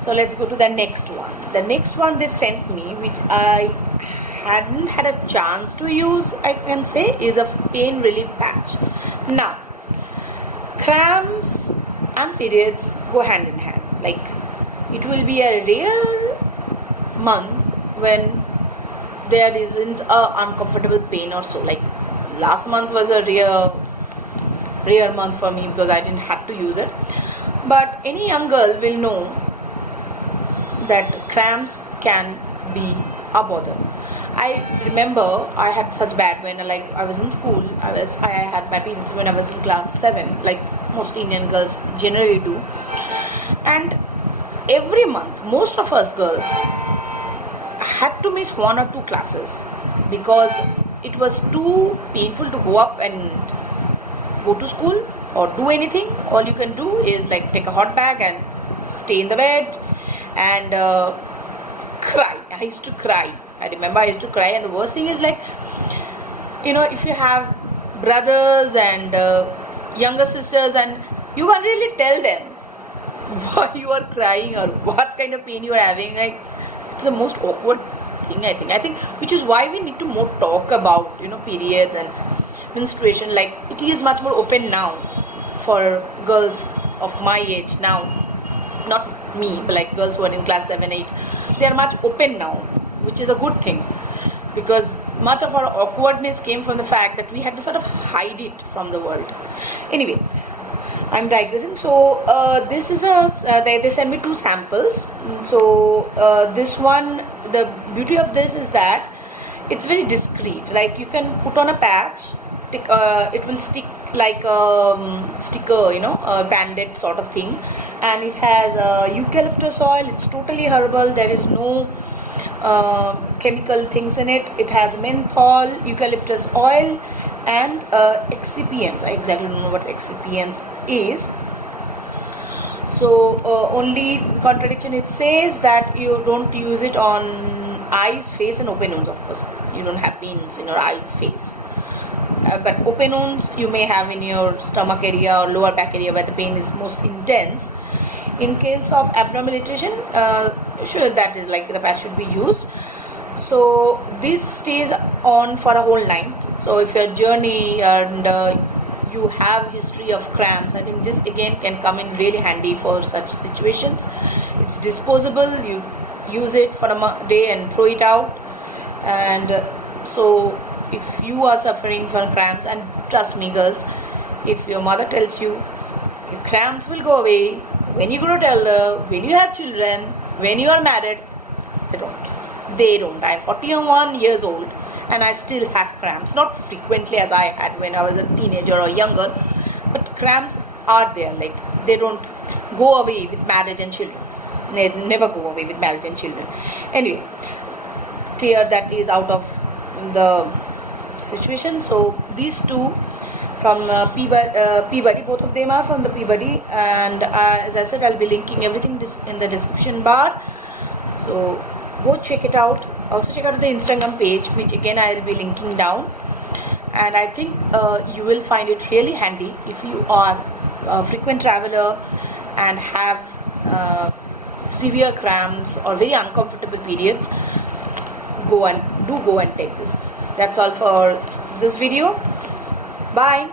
So let's go to the next one. The next one they sent me, which I hadn't had a chance to use, I can say, is a pain relief patch. Now, cramps and periods go hand in hand. Like, it will be a rare month when there isn't a uncomfortable pain or so. Like, last month was a rare month for me because I didn't have to use it. But any young girl will know that cramps can be a bother. I remember I had such bad when I was in school. I had my periods when I was in class 7, like most Indian girls generally do. And every month, most of us girls had to miss 1 or 2 classes because it was too painful to go up and go to school or do anything. All you can do is like take a hot bag and stay in the bed and cry. I used to cry. I remember I used to cry, and the worst thing is, like, if you have brothers and younger sisters and you can't really tell them why you are crying or what kind of pain you are having, like, it's the most awkward thing, I think, which is why we need to more talk about periods and menstruation. Like, it is much more open now for girls of my age now, not me, but like girls who are in class 7, 8. They are much open now, which is a good thing, because much of our awkwardness came from the fact that we had to sort of hide it from the world. Anyway, I'm digressing. So this is they sent me 2 samples. So this one, the beauty of this is that it's very discreet. Like, you can put on a patch, it will stick like a sticker, a band-aid sort of thing, and it has eucalyptus oil. It's totally herbal. There is no chemical things in it. It has menthol, eucalyptus oil, and excipients. I exactly don't know what excipients is. So only contradiction, it says that you don't use it on eyes, face, and open wounds. Of course, you don't have pains in your eyes, face, but open wounds you may have in your stomach area or lower back area where the pain is most intense. In case of abdominal irritation, sure, that is like the patch should be used. So this stays on for a whole night. So if your journey and you have history of cramps, I think this again can come in really handy for such situations. It's disposable. You use it for a day and throw it out. And so if you are suffering from cramps, and trust me girls, if your mother tells you your cramps will go away when you grow older, when you have children, when you are married, they don't. I am 41 years old and I still have cramps, not frequently as I had when I was a teenager or younger, but cramps are there. Like, they don't go away with marriage and children. They never go away with marriage and children. Anyway, clear that is out of the situation. So these 2 from Peabody, both of them are from the Peabody, and as I said, I'll be linking everything in the description bar, so go check it out. Also check out the Instagram page, which again I'll be linking down, and I think you will find it really handy if you are a frequent traveler and have severe cramps or very uncomfortable periods. Go and take this. That's all for this video. Bye.